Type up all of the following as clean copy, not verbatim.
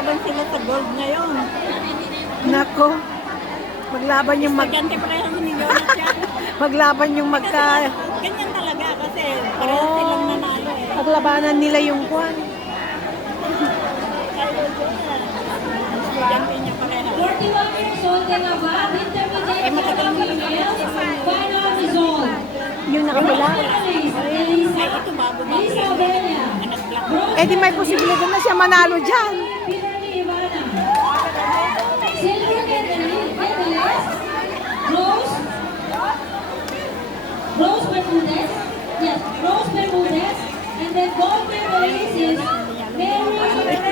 Maglalaban sila sa gold ngayon. Nako. Maglaban yung Estudyante parehas ni Jonas yan. maglaban yung Ganyan talaga kasi parehas silang nanalo eh. paglabanan nila yung kwan. Estudyante niya parehas. 41 years old and above, intermediate matagal mo yun. females, final result. Yung nakapula. Finalist, Ay, Elisa, ito bago Elisa Bella. Nag-block. Eh di may posibilidad na siya manalo dyan. Pinani Ivana. Silver medalist, Rose Bermudez. Yes, Rose Bermudez. And then gold medalist is Mary Grace.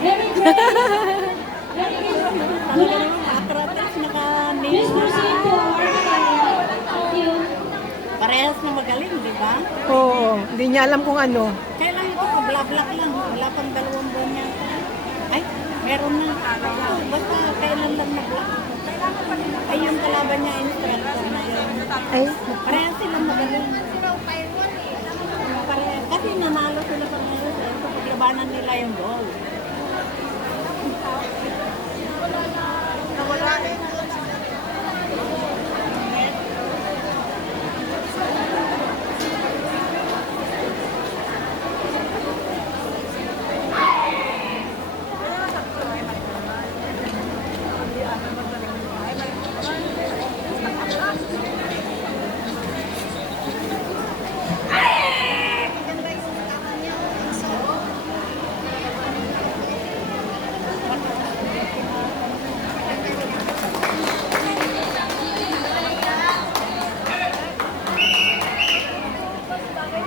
Mary Grace Dulanga. Atratas Please proceed to our area. Thank you. Parehas na magaling, di ba? Oo, hindi niya alam kung ano. Kailan ito? Blablak lang. Wala pang 2 buwan yata. Ay, meron na. Basta kailan lang na-block. Ay, yung kalaban niya, instructor na yun. Ay, Parehas silang magaling. Parehas. Kasi nanalo sila sa ngayon. So, paglabanan nila yung goal.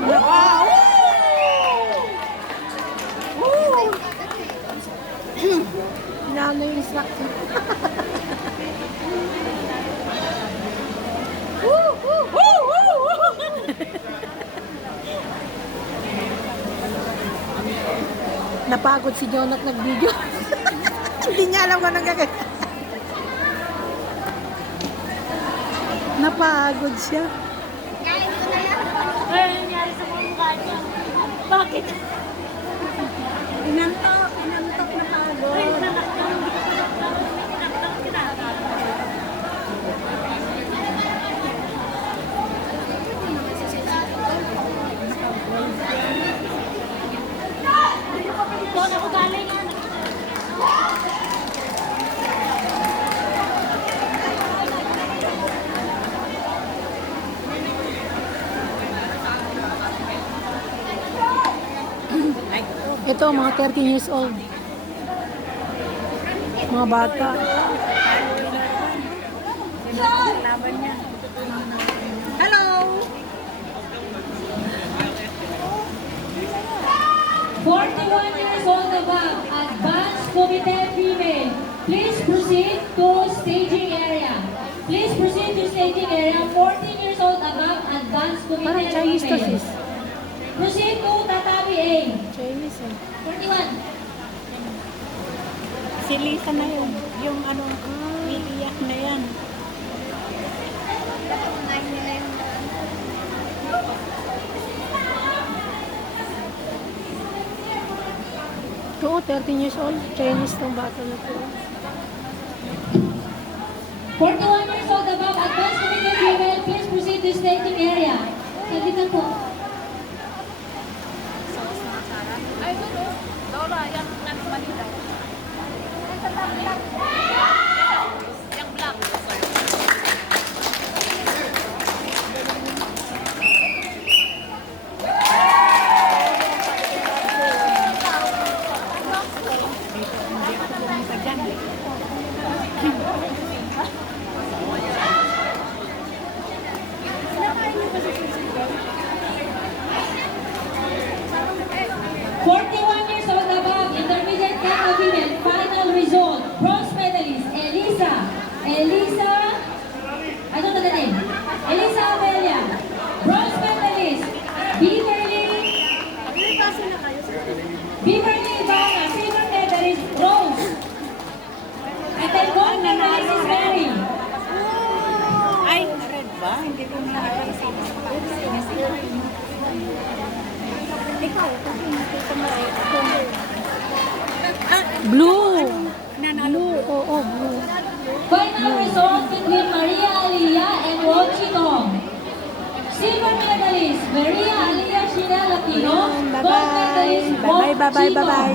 Wow! inaano yung instructor. Napagod si John at nag-video. Hindi niya alam kung anong gagawin. Napagod siya. Ay, nangyari sa mga mukha niya. Bakit? Inantok na pagod. Ay, doon ako galing. Ito, mga 13 years old. Mga bata. Laban niya. Hello! 41 years old above, advanced committed female. Please proceed to staging area. Please proceed to staging area. 14 years old above, advanced Parang committed Chinese to female. sis. Proceed to tatami A. Chinese eh. 41. Si Lisa na yun. Yung ano, iiyak na yan. Oo, 13 years old. Chinese tong bata na to. 41 years old above, advanced committed female. Please proceed to staging area. Sabitan po. Ay, doon. Dora, yung nagmaliw. Yung black. Elisa, ano na name? Elisa Amelia. Bronze medalist. Beverly Ivana. Silver medalist. Rose. And then gold medalist is Mary. Ay, red ba? Hindi ko nakapansin. Ikaw, nakita mo rin. Ah, Blue. Nanalo. Oo, blue. Final result between Maria Alia and Wong Chitong. Silver medalist, Maria Alia Sheena Latino. Ayan, Gold medalist, bye-bye. Wong Bye-bye, Chitong. bye-bye.